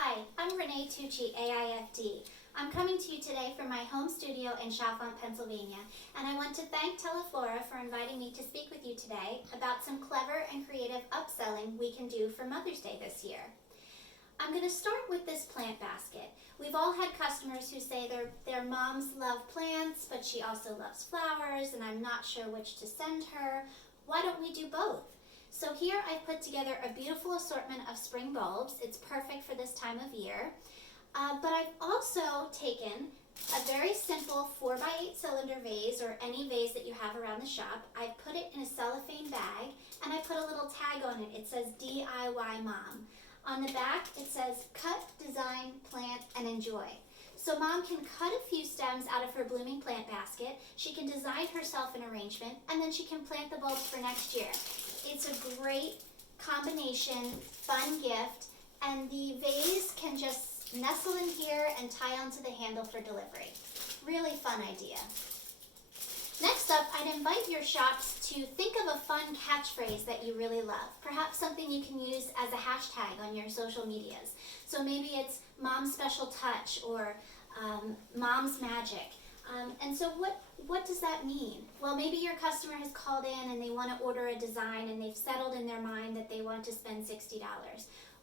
Hi, I'm Renee Tucci AIFD. I'm coming to you today from my home studio in Chalfont, Pennsylvania, and I want to thank Teleflora for inviting me to speak with you today about some clever and creative upselling we can do for Mother's Day this year. I'm going to start with this plant basket. We've all had customers who say their moms love plants, but she also loves flowers, and I'm not sure which to send her. Why don't we do both? So here I've put together a beautiful assortment of spring bulbs. It's perfect for this time of year. But I've also taken a very simple 4x8 cylinder vase, or any vase that you have around the shop. I've put it in a cellophane bag, and I put a little tag on it. It says DIY Mom. On the back it says cut, design, plant, and enjoy. So Mom can cut a few stems out of her blooming plant basket, she can design herself an arrangement, and then she can plant the bulbs for next year. It's a great combination, fun gift, and the vase can just nestle in here and tie onto the handle for delivery. Really fun idea. Next up, I'd invite your shops to think of a fun catchphrase that you really love. Perhaps something you can use as a hashtag on your social medias. So maybe it's Mom's Special Touch or Mom's Magic. And so what does that mean? Well, maybe your customer has called in and they want to order a design and they've settled in their mind that they want to spend $60.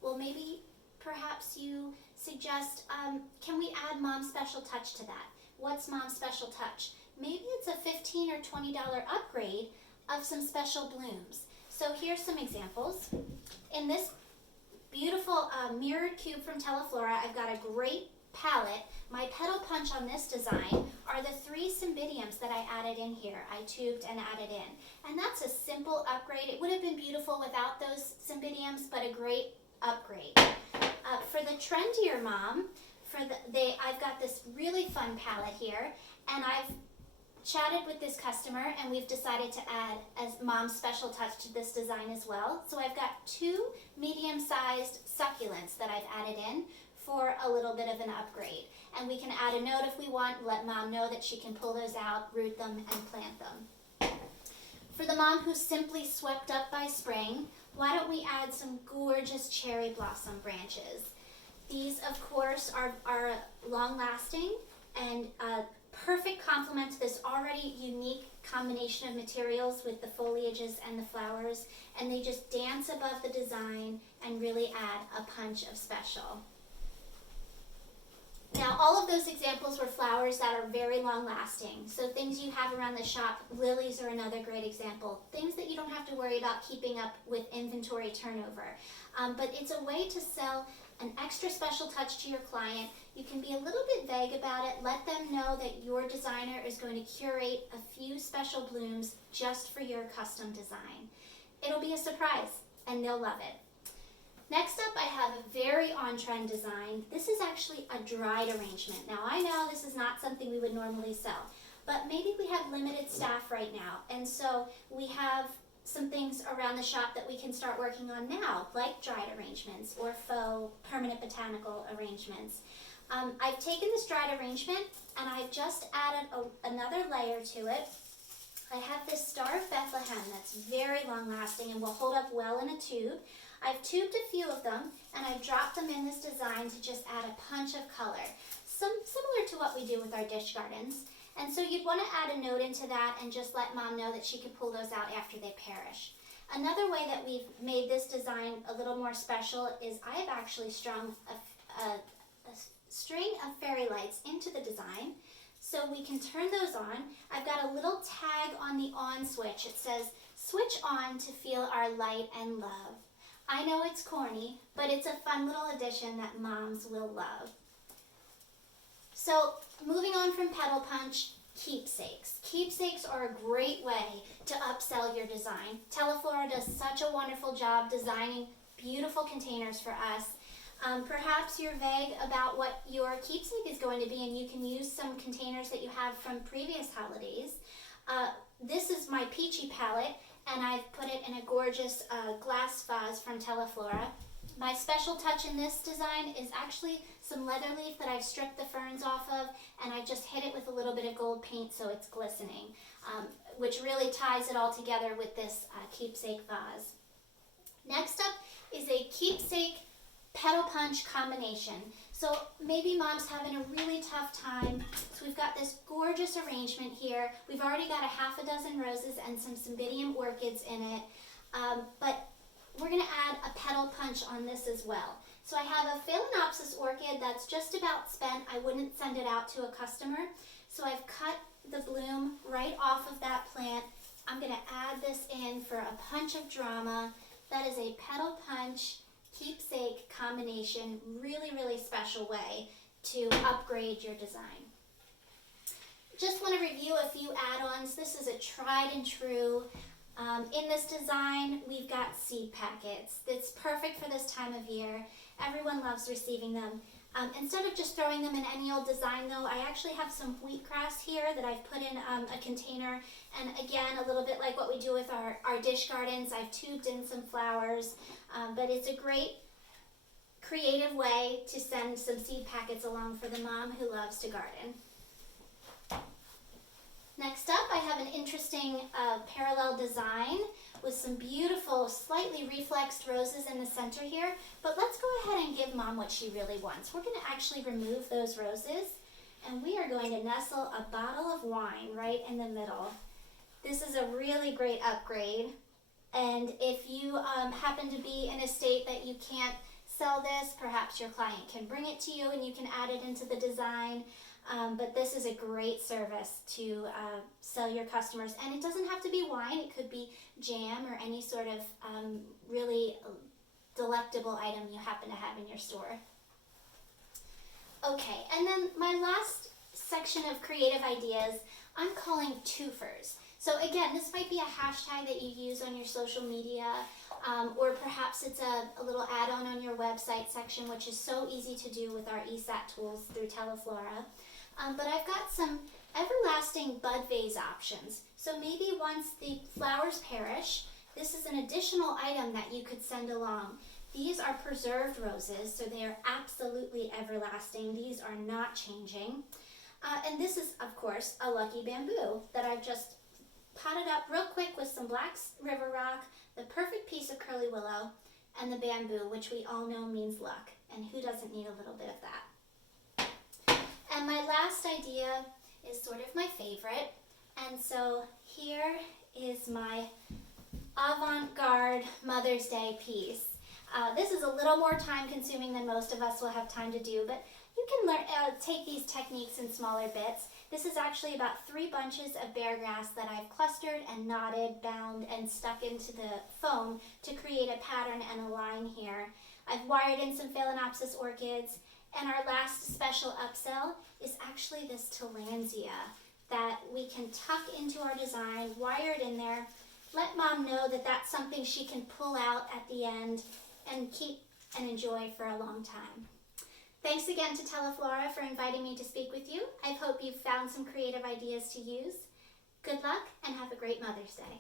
Well, maybe perhaps you suggest, can we add Mom's Special Touch to that? What's Mom's Special Touch? Maybe it's a $15 or $20 upgrade of some special blooms. So here's some examples. In this beautiful mirrored cube from Teleflora, I've got a great palette. My Petal Punch on this design are the 3 cymbidiums that I added in here. I tubed and added in. And that's a simple upgrade. It would have been beautiful without those cymbidiums, but a great upgrade. For the trendier mom, I've got this really fun palette here, and I've chatted with this customer and we've decided to add as Mom's Special Touch to this design as well. So I've got 2 medium-sized succulents that I've added in for a little bit of an upgrade. And we can add a note if we want, let Mom know that she can pull those out, root them, and plant them. For the mom who's simply swept up by spring, why don't we add some gorgeous cherry blossom branches? These, of course, are long-lasting and perfect complement to this already unique combination of materials with the foliages and the flowers, and they just dance above the design and really add a punch of special. Now, all of those examples were flowers that are very long-lasting. So things you have around the shop, lilies are another great example. Things that you don't have to worry about keeping up with inventory turnover. But it's a way to sell an extra special touch to your client. You can be a little bit vague about it. Let them know that your designer is going to curate a few special blooms just for your custom design. It'll be a surprise, and they'll love it. Next up, I have a very on-trend design. This is actually a dried arrangement. Now, I know this is not something we would normally sell, but maybe we have limited staff right now, and so we have some things around the shop that we can start working on now, like dried arrangements or faux permanent botanical arrangements. I've taken this dried arrangement and I've just added another layer to it. I have this Star of Bethlehem that's very long-lasting and will hold up well in a tube. I've tubed a few of them and I've dropped them in this design to just add a punch of color, similar to what we do with our dish gardens. And so you'd want to add a note into that and just let Mom know that she could pull those out after they perish. Another way that we've made this design a little more special is I have actually strung a string of fairy lights into the design so we can turn those on. I've got a little tag on the on switch. It says, "Switch on to feel our light and love." I know it's corny, but it's a fun little addition that moms will love. So moving on from Petal Punch, Keepsakes. Keepsakes are a great way to upsell your design. Teleflora does such a wonderful job designing beautiful containers for us. Perhaps you're vague about what your keepsake is going to be, and you can use some containers that you have from previous holidays. This is my peachy palette, and I've put it in a gorgeous glass vase from Teleflora. My special touch in this design is actually some leather leaf that I've stripped the ferns off of, and I just hit it with a little bit of gold paint so it's glistening, which really ties it all together with this keepsake vase. Next up is a keepsake Petal Punch combination. So maybe mom's having a really tough time. So we've got this gorgeous arrangement here. We've already got a half a dozen roses and some cymbidium orchids in it. But we're going to add a Petal Punch on this as well. So I have a Phalaenopsis orchid that's just about spent. I wouldn't send it out to a customer. So I've cut the bloom right off of that plant. I'm going to add this in for a punch of drama. That is a Petal Punch Keepsake combination. Really, really special way to upgrade your design. Just want to review a few add-ons. This is a tried and true. In this design, we've got seed packets. It's perfect for this time of year. Everyone loves receiving them. Instead of just throwing them in any old design though, I actually have some wheatgrass here that I've put in a container. And again, a little bit like what we do with our dish gardens, I've tubed in some flowers. But it's a great creative way to send some seed packets along for the mom who loves to garden. Next up, I have an interesting parallel design with some beautiful, slightly reflexed roses in the center here. But let's go ahead and give mom what she really wants. We're going to actually remove those roses, and we are going to nestle a bottle of wine right in the middle. This is a really great upgrade. And if you happen to be in a state that you can't sell this, perhaps your client can bring it to you and you can add it into the design. But this is a great service to sell your customers. And it doesn't have to be wine. It could be jam or any sort of really delectable item you happen to have in your store. Okay, and then my last section of creative ideas, I'm calling twofers. So again, this might be a hashtag that you use on your social media, or perhaps it's a little add-on on your website section, which is so easy to do with our ESAT tools through Teleflora. But I've got some everlasting bud vase options. So maybe once the flowers perish, this is an additional item that you could send along. These are preserved roses, so they are absolutely everlasting. These are not changing. And this is, of course, a lucky bamboo that I've just potted up real quick with some black river rock, the perfect piece of curly willow, and the bamboo, which we all know means luck. And who doesn't need a little bit of that? And my last idea is sort of my favorite. And so here is my avant-garde Mother's Day piece. This is a little more time consuming than most of us will have time to do, but you can learn, take these techniques in smaller bits. This is actually about 3 bunches of bear grass that I've clustered and knotted, bound, and stuck into the foam to create a pattern and a line here. I've wired in some Phalaenopsis orchids, and our last special upsell is actually this Tillandsia that we can tuck into our design, wire it in there, let mom know that that's something she can pull out at the end and keep and enjoy for a long time. Thanks again to Teleflora for inviting me to speak with you. I hope you've found some creative ideas to use. Good luck and have a great Mother's Day.